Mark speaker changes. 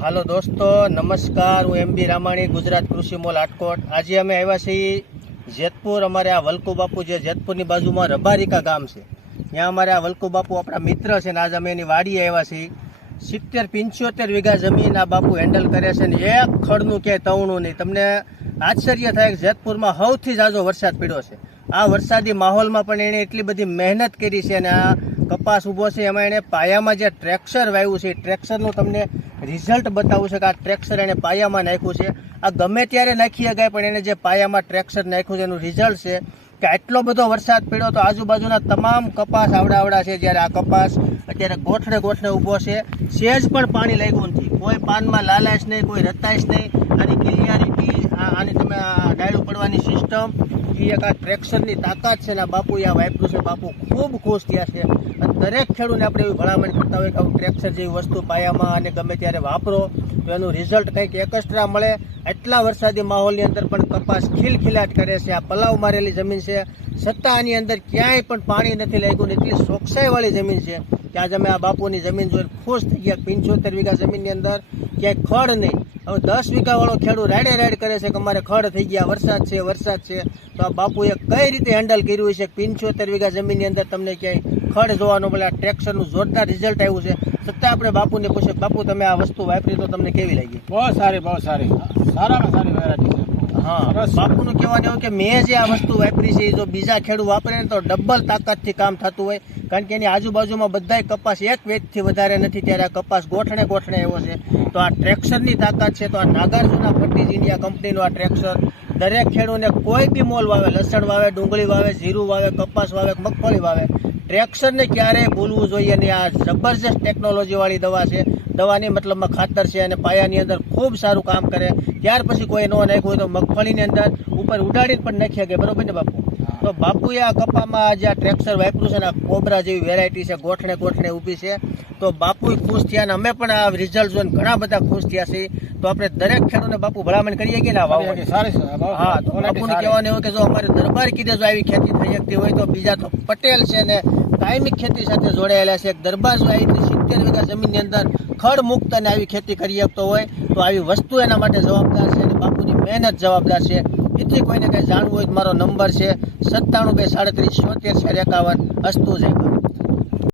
Speaker 1: હાલો દોસ્તો, નમસ્કાર. હું એમ બી રામાણી, ગુજરાત કૃષિ મોલ આટકોટ આજે અમે આવ્યા છીએ જેતપુર. અમારે આ વલ્કુ બાપુ જે જેતપુરની બાજુમાં રબારિકા ગામ છે. ત્યાં અમારે આ વલ્કુ બાપુ આપણા મિત્ર છે ને આજે અમે એની વાડીએ આવ્યા છીએ. સિત્તેર, પંચોતેર વીઘા જમીન આ બાપુ હેન્ડલ કરે છે ને એક ખડનું ક્યાંય તવણું નહીં. તમને આશ્ચર્ય થાય કે જેતપુરમાં સૌથી જાજો વરસાદ પડ્યો છે. આ વરસાદી માહોલમાં પણ એણે એટલી બધી મહેનત કરી છે અને આ કપાસ ઊભો છે. એમાં એણે પાયામાં જે ટ્રેક્ચર વાવ્યું છે, એ ટ્રેક્ચરનું તમને રિઝલ્ટ બતાવવું છે કે આ ટ્રેક્સર એણે પાયામાં નાખ્યું છે. આ ગમે ત્યારે નાખી શકાય, પણ એને જે પાયામાં ટ્રેક્સર નાખ્યું છે એનું રિઝલ્ટ છે કે આટલો બધો વરસાદ પડ્યો તો આજુબાજુના તમામ કપાસ આવડા આવડા છે. જ્યારે આ કપાસ અત્યારે ગોઠડે ગોઠડે ઊભો છે. સેજ પણ પાણી લાગ્યું નથી. કોઈ પાનમાં લાલાશ નહીં, કોઈ રતાશ નહીં. આની ક્લિયરિટી આની તમે ડાયડું પડવાની સિસ્ટમ એ એક આ ટ્રેક્શનની તાકાત છે ને આ બાપુ આ વાપર્યું છે. બાપુ ખૂબ ખુશ થયા છે. અને દરેક ખેડૂતને આપણે એવી ભલામણ કરતા હોય કે આવું ટ્રેક્ટર જેવી વસ્તુ પાયામાં અને ગમે ત્યારે વાપરો, તો એનું રિઝલ્ટ કંઈક એકસ્ટ્રા મળે. એટલા વરસાદી માહોલની અંદર પણ કપાસ ખીલખીલાટ કરે છે. આ પલાવ મારેલી જમીન છે. છતાં આની અંદર ક્યાંય પણ પાણી નથી લાગ્યું ને એટલી ચોકસાઈવાળી જમીન છે કે આજે અમે આ બાપુની જમીન જોઈને ખુશ થઈ ગયા. પંચોતેર વીઘા જમીનની અંદર ક્યાંય ખડ નહીં. હવે દસ વીઘા વાળો ખેડૂત રાડે રાડ કરે છે કે અમારે ખડ થઈ ગયા, વરસાદ છે વરસાદ છે, તો આ બાપુએ કઈ રીતે હેન્ડલ કર્યું છે પિંચોતેર વીઘા જમીનની અંદર તમને ક્યાંય ખડ જોવાનું આ ટ્રેક્ટરનું જોરદાર રિઝલ્ટ આવ્યું છે. છતાં આપણે બાપુને પૂછે બાપુ, તમે આ વસ્તુ વાપરી તો તમને કેવી લાગી?
Speaker 2: બહુ સારી બહુ સારી. સારામાં સારી વેરાયટી છે.
Speaker 1: બાપુનું કહેવાનું એવું કે મેં જે આ વસ્તુ વાપરી છે એ જો બીજા ખેડૂત વાપરે ને તો ડબલ તાકાતથી કામ થતું હોય. કારણ કે એની આજુબાજુમાં બધાય કપાસ એક વેચથી વધારે નથી ત્યારે આ કપાસ ગોઠણે ગોઠણે એવો છે. તો આ ટ્રેક્શરની તાકાત છે તો આ નાગાર્જુના ફર્ટીજ ઇન્ડિયા કંપનીનું આ ટ્રેક્શર દરેક ખેડૂતને કોઈ બી મોલ વાવે લસણ વાવે ડુંગળી વાવે જીરું વાવે કપાસ વાવે મગફળી વાવે. ટ્રેક્શરને ક્યારેય ભૂલવું જોઈએ નહીં. આ જબરજસ્ત ટેકનોલોજીવાળી દવા છે. દવાની મતલબમાં ખાતર છે અને પાયાની અંદર ખૂબ સારું કામ કરે. ત્યાર પછી કોઈ નો નાખ્યું હોય તો મગફળીની અંદર ઉપર ઉડાડીને પણ નાખી શકે બરોબર ને બાપુ? તો બાપુએ આ કપામાં આજે આ ટ્રેક્ટર વાપર્યું છે ને આ કોબરા જેવી વેરાયટી છે ગોઠણે ગોઠણે ઊભી છે. તો બાપુ ખુશ થયા અને અમે પણ આ રિઝલ્ટ જોઈને ઘણા બધા ખુશ થયા છીએ. તો આપણે દરેક ખેડૂતને બાપુ ભલામણ કરીએ કે ના વાવવાની?
Speaker 2: છે
Speaker 1: હા તો બાપુને કહેવાનું એવું કે જો અમારે દરબાર કીધે જો આવી ખેતી થઈ શકતી હોય તો બીજા તો પટેલ છે ને કાયમી ખેતી સાથે જોડાયેલા છે. એક દરબાર જો આવી રીતે સિત્તેર વીઘા જમીનની અંદર ખડ મુક્ત અને આવી ખેતી કરી શકતો હોય તો આવી વસ્તુ એના માટે જવાબદાર છે અને બાપુની મહેનત જવાબદાર છે એથી કોઈને કંઈ જાણવું હોય તો મારો નંબર છે સત્તાણું બે સાડત્રીસ છોતેર ચાર એકાવન અસ્તુ જય.